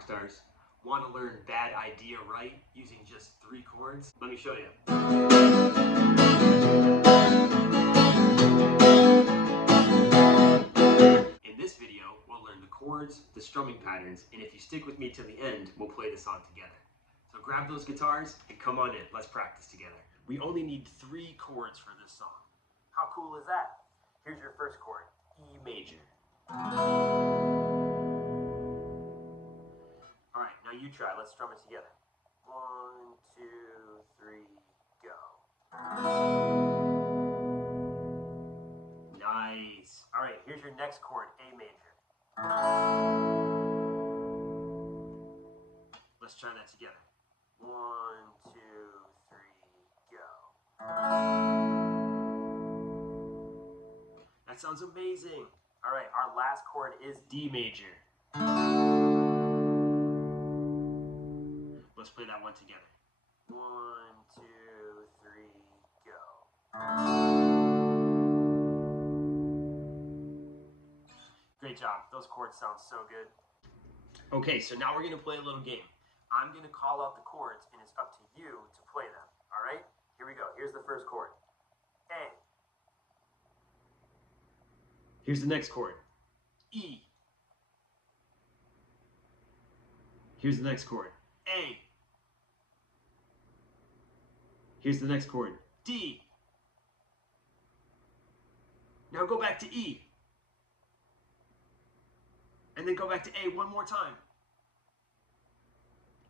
rock stars? Want to learn bad idea right using just 3 chords? Let me show you. In this video, we'll learn the chords, the strumming patterns, and if you stick with me to the end, we'll play the song together. So grab those guitars and come on in. Let's practice together. We only need 3 chords for this song. How cool is that? Here's your first chord, E major. All right, now you try. Let's strum it together. 1, 2, 3, go. Nice. All right, here's your next chord, A major. Let's try that together. 1, 2, 3, go. That sounds amazing. All right, our last chord is D major. Let's play that one together. 1, 2, 3, go. Great job. Those chords sound so good. Okay, so now we're going to play a little game. I'm going to call out the chords, and it's up to you to play them. All right? Here we go. Here's the first chord. A. Here's the next chord. E. Here's the next chord. A. Here's the next chord. D. Now go back to E. And then go back to A one more time.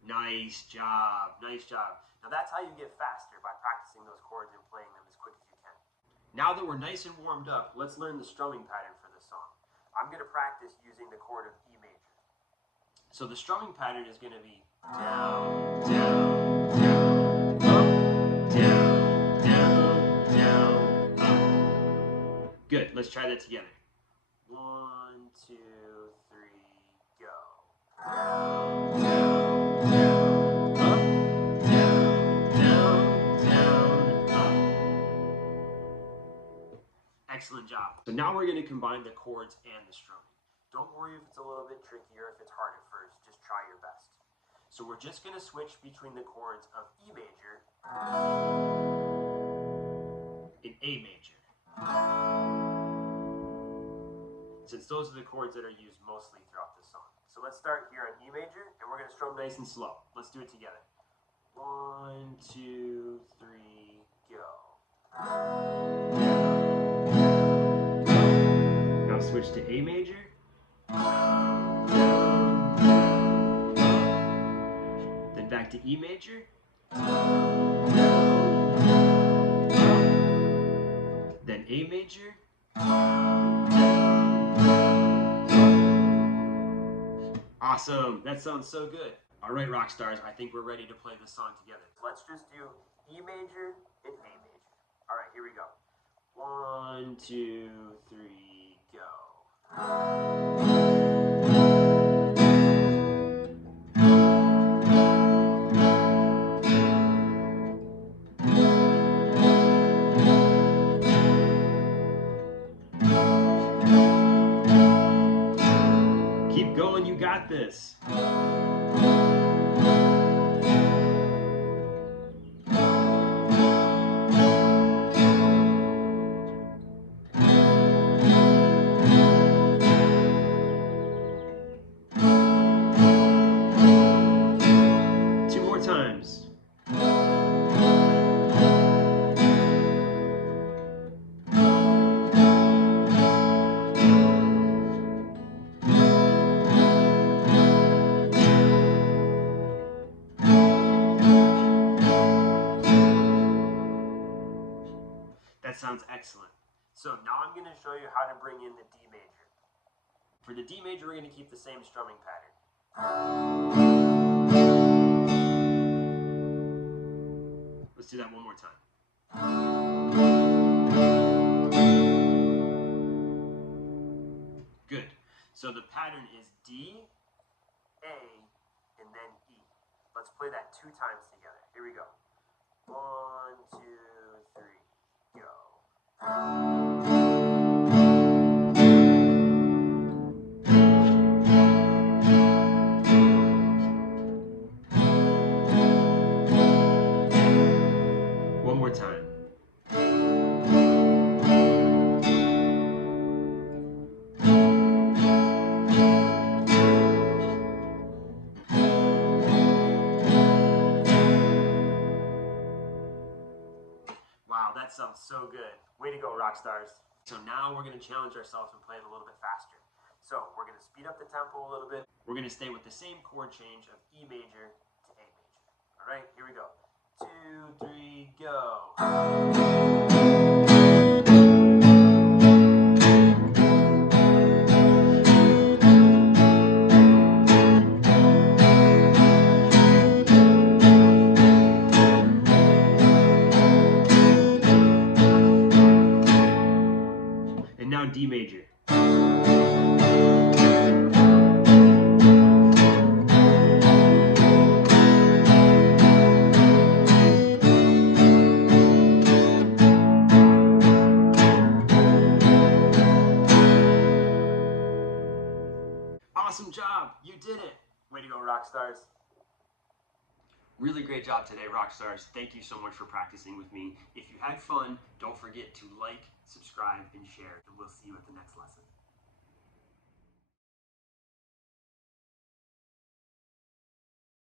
Nice job. Nice job. Now that's how you get faster, by practicing those chords and playing them as quick as you can. Now that we're nice and warmed up, let's learn the strumming pattern for this song. I'm going to practice using the chord of E major. So the strumming pattern is going to be down, down, down, up, down, down, down, up. Good. Let's try that together. 1, 2, 3, go. Down, down, down, up, down, down, down, up. Excellent job. So now we're going to combine the chords and the strumming. Don't worry if it's a little bit tricky or if it's hard at first. Just try your best. So we're just going to switch between the chords of E major and A major, since those are the chords that are used mostly throughout the song. So let's start here on E major, and we're going to strum nice and slow. Let's do it together. 1, 2, 3, go. Now switch to A major. Then back to E major. Then A major. Awesome. That sounds so good. All right, rock stars, I think we're ready to play this song together. Let's just do E major and A major. All right, here we go. 1, 2, 3, go. Keep going, you got this. 2 more times. That sounds excellent. So now I'm going to show you how to bring in the D major. For the D major, we're going to keep the same strumming pattern. Let's do that one more time. Good. So the pattern is D, A, and then E. Let's play that 2 times together. Here we go. 1, 2, 3, go. sounds so good. Way to go, rock stars. So now we're gonna challenge ourselves and play it a little bit faster. So we're gonna speed up the tempo a little bit. We're gonna stay with the same chord change of E major to A major. All right, here we go. 2, 3, go. And now D major. Awesome job, you did it. Way to go, rock stars. Really great job today, rock stars. Thank you so much for practicing with me. If you had fun, don't forget to like, subscribe, and share, and we'll see you at the next lesson.